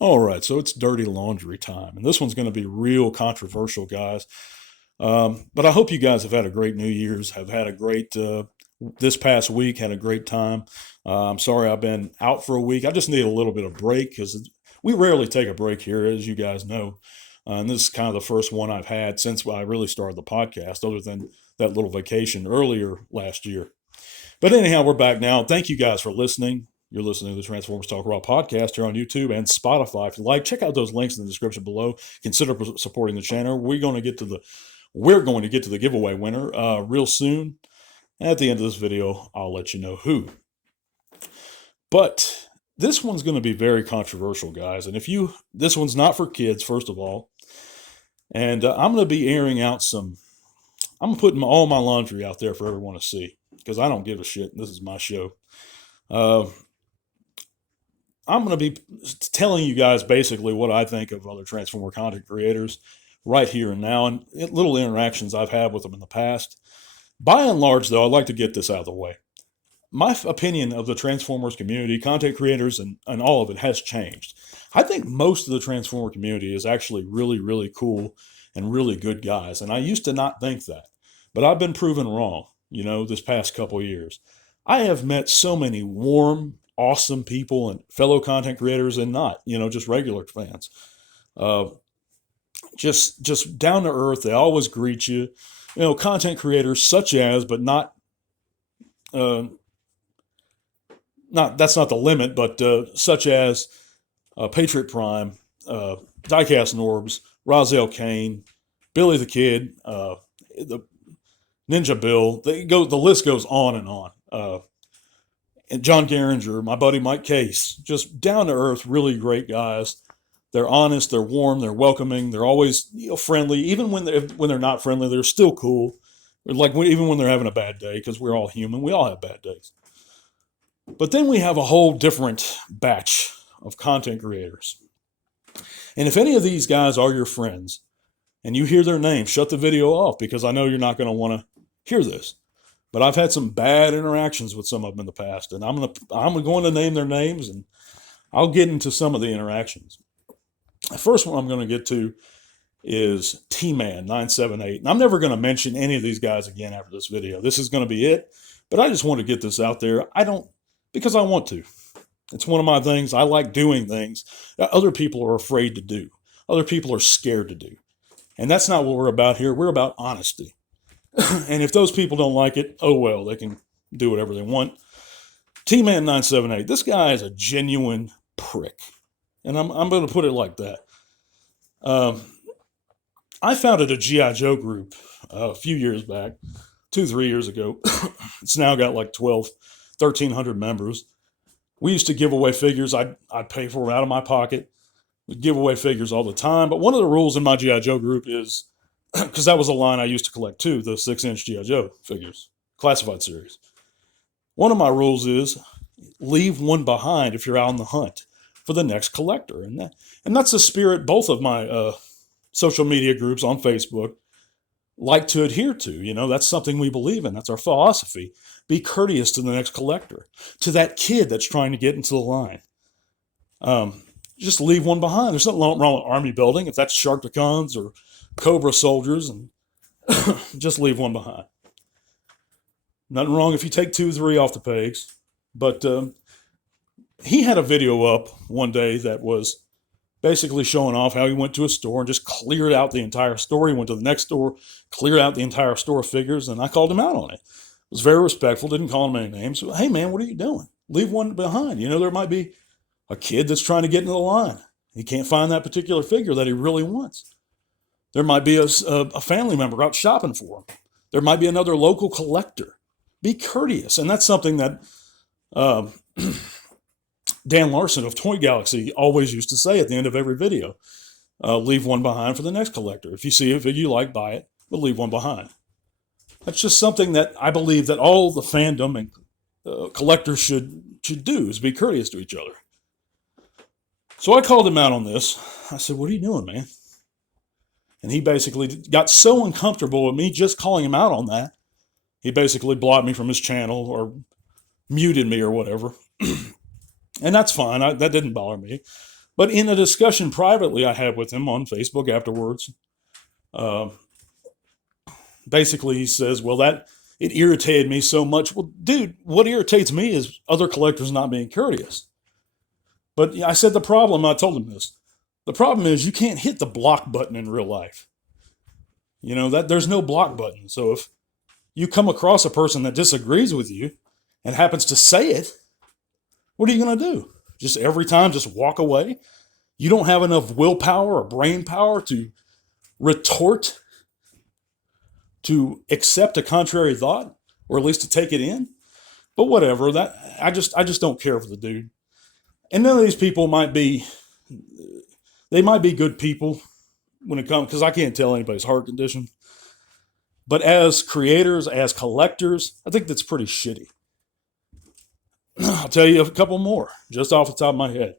All right, so it's dirty laundry time, and this one's going to be real controversial, guys. But I hope you guys have had a great New Year's, have had a great this past week, had a great time. I'm sorry I've been out for a week. I just need a little bit of break because we rarely take a break here, as you guys know. And this is kind of the first one I've had since I really started the podcast, other than that little vacation earlier last year. But anyhow, we're back now. Thank you guys for listening. You're listening to the Transformers Talk Raw podcast here on YouTube and Spotify. If you like, check out those links in the description below. Consider supporting the channel. We're going to get to the giveaway winner real soon. At the end of this video, I'll let you know who. But this one's going to be very controversial, guys. And this one's not for kids, first of all. And I'm going to be airing out I'm putting all my laundry out there for everyone to see because I don't give a shit. This is my show. Uh, I'm going to be telling you guys basically what I think of other Transformer content creators right here and now, and little interactions I've had with them in the past. By and large, though, I'd like to get this out of the way. My opinion of the Transformers community, content creators, and all of it has changed. I think most of the Transformer community is actually really, really cool and really good guys, and I used to not think that, but I've been proven wrong, this past couple years. I have met so many warm, awesome people and fellow content creators and not, just regular fans. Uh, just down to earth. They always greet you. Content creators such as, but uh, not that's not the limit, but such as Patriot Prime, Diecast Norbs, Razel Kane, Billy the Kid, the Ninja Bill. The list goes on and on. And John Garinger, my buddy Mike Case, just down to earth, really great guys. They're honest, they're warm, they're welcoming, they're always friendly. Even when they're not friendly, they're still cool. Like even when they're having a bad day, because we're all human, we all have bad days. But then we have a whole different batch of content creators. And if any of these guys are your friends, and you hear their name, shut the video off because I know you're not going to want to hear this. But I've had some bad interactions with some of them in the past, and I'm going to name their names, and I'll get into some of the interactions. The first one I'm going to get to is T-Man 978. And I'm never going to mention any of these guys again after this video. This is going to be it. But I just want to get this out there. Because I want to. It's one of my things. I like doing things that other people are afraid to do. Other people are scared to do. And that's not what we're about here. We're about honesty. And if those people don't like it, oh well, they can do whatever they want. T-Man 978. This guy is a genuine prick. And I'm going to put it like that. I founded a G.I. Joe group a few years back, 3 years ago. It's now got like 1,300 members. We used to give away figures. I'd pay for them out of my pocket. We'd give away figures all the time. But one of the rules in my G.I. Joe group is, because that was a line I used to collect too, the 6-inch G.I. Joe figures, classified series. One of my rules is leave one behind if you're out on the hunt for the next collector. And that's the spirit both of my social media groups on Facebook like to adhere to. That's something we believe in. That's our philosophy. Be courteous to the next collector, to that kid that's trying to get into the line. Just leave one behind. There's nothing wrong with army building if that's Sharkticons or Cobra soldiers, and just leave one behind. Nothing wrong if you take 2 or 3 off the pegs, but he had a video up one day that was basically showing off how he went to a store and just cleared out the entire store. He went to the next store, cleared out the entire store of figures, and I called him out on it. Was very respectful, didn't call him any names. Hey, man, what are you doing? Leave one behind. There might be a kid that's trying to get into the line. He can't find that particular figure that he really wants. There might be a family member out shopping for him. There might be another local collector. Be courteous. And that's something that Dan Larson of Toy Galaxy always used to say at the end of every video. Leave one behind for the next collector. If you see a figure you like, buy it, but leave one behind. That's just something that I believe that all the fandom and collectors should do, is be courteous to each other. So I called him out on this. I said, what are you doing, man? And he basically got so uncomfortable with me just calling him out on that. He basically blocked me from his channel or muted me or whatever. And that's fine. That didn't bother me. But in a discussion privately I had with him on Facebook afterwards, basically he says, well, that it irritated me so much. Well, dude, what irritates me is other collectors not being courteous. But I said I told him this. The problem is you can't hit the block button in real life. That there's no block button. So if you come across a person that disagrees with you and happens to say it, what are you going to do? Just every time, just walk away? You don't have enough willpower or brain power to retort, to accept a contrary thought, or at least to take it in? But whatever, I just don't care for the dude. And none of these people might be good people when it comes, because I can't tell anybody's heart condition. But as creators, as collectors, I think that's pretty shitty. I'll tell you a couple more, just off the top of my head.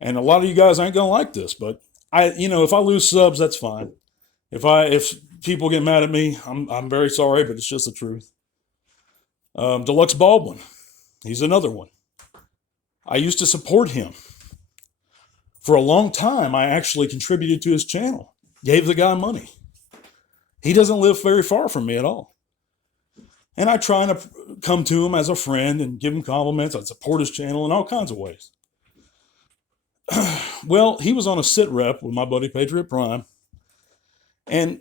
And a lot of you guys ain't gonna like this, but if I lose subs, that's fine. If people get mad at me, I'm very sorry, but it's just the truth. Deluxe Baldwin, he's another one. I used to support him. For a long time, I actually contributed to his channel, gave the guy money. He doesn't live very far from me at all. And I try to come to him as a friend and give him compliments. I support his channel in all kinds of ways. Well, he was on a sit rep with my buddy Patriot Prime. And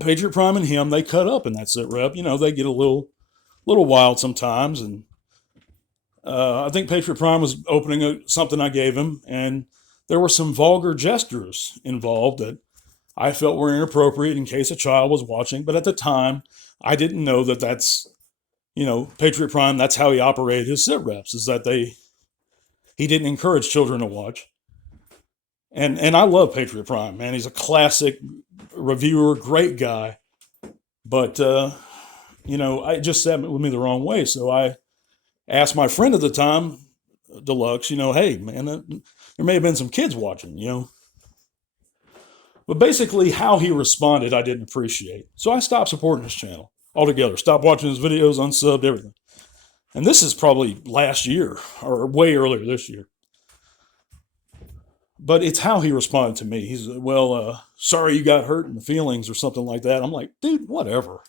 Patriot Prime and him, they cut up in that sit rep. They get a little wild sometimes. And I think Patriot Prime was opening something I gave him. And there were some vulgar gestures involved that I felt were inappropriate in case a child was watching. But at the time, I didn't know that that's, Patriot Prime, that's how he operated his sit reps, is that he didn't encourage children to watch. And I love Patriot Prime, man. He's a classic reviewer, great guy. But, it just sat with me the wrong way. So I asked my friend at the time, Deluxe, hey, man, there may have been some kids watching, But basically how he responded, I didn't appreciate. So I stopped supporting his channel altogether. Stopped watching his videos, unsubbed, everything. And this is probably last year or way earlier this year. But it's how he responded to me. He's, sorry you got hurt in the feelings or something like that. I'm like, dude, whatever.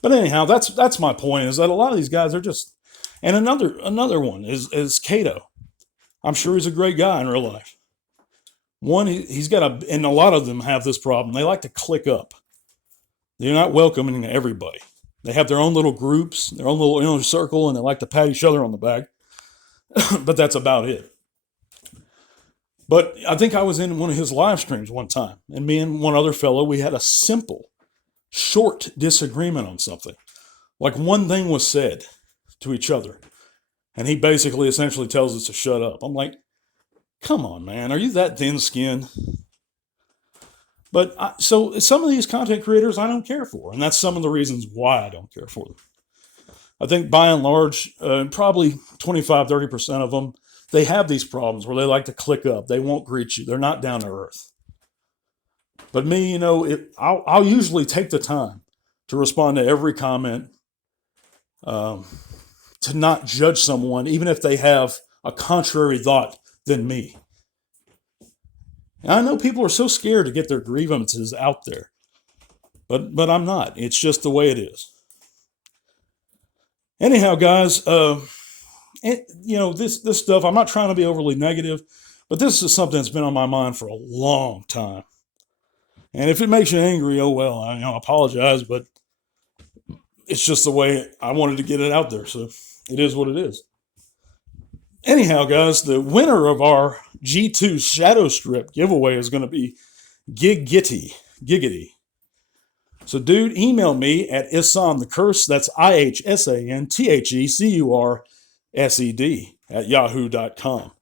But anyhow, that's my point, is that a lot of these guys are just, and another one is Cato. I'm sure he's a great guy in real life. One, he's got and a lot of them have this problem. They like to click up. They're not welcoming everybody. They have their own little groups, their own little inner circle, and they like to pat each other on the back. But that's about it. But I think I was in one of his live streams one time, and me and one other fellow, we had a simple, short disagreement on something. Like one thing was said to each other, and he basically essentially tells us to shut up. I'm like, come on, man, are you that thin-skinned? But so some of these content creators I don't care for, and that's some of the reasons why I don't care for them. I think by and large, probably 25, 30% of them, they have these problems where they like to click up. They won't greet you. They're not down to earth. But me, I'll usually take the time to respond to every comment, to not judge someone, even if they have a contrary thought than me. And I know people are so scared to get their grievances out there, but I'm not. It's just the way it is. Anyhow, guys, this stuff, I'm not trying to be overly negative, but this is something that's been on my mind for a long time. And if it makes you angry, oh well, I apologize, but it's just the way I wanted to get it out there. So it is what it is. Anyhow, guys, the winner of our G2 Shadow Strip giveaway is going to be Giggity. So, dude, email me at IhsanTheCurse, that's IhsanTheCursed at yahoo.com.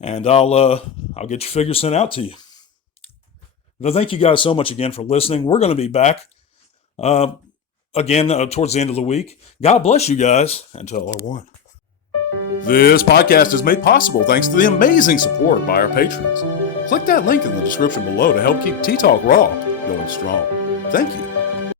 And I'll get your figure sent out to you. But thank you guys so much again for listening. We're going to be back again towards the end of the week. God bless you guys, and to all our one. This podcast is made possible thanks to the amazing support by our patrons. Click that link in the description below to help keep Tea Talk Raw going strong. Thank you.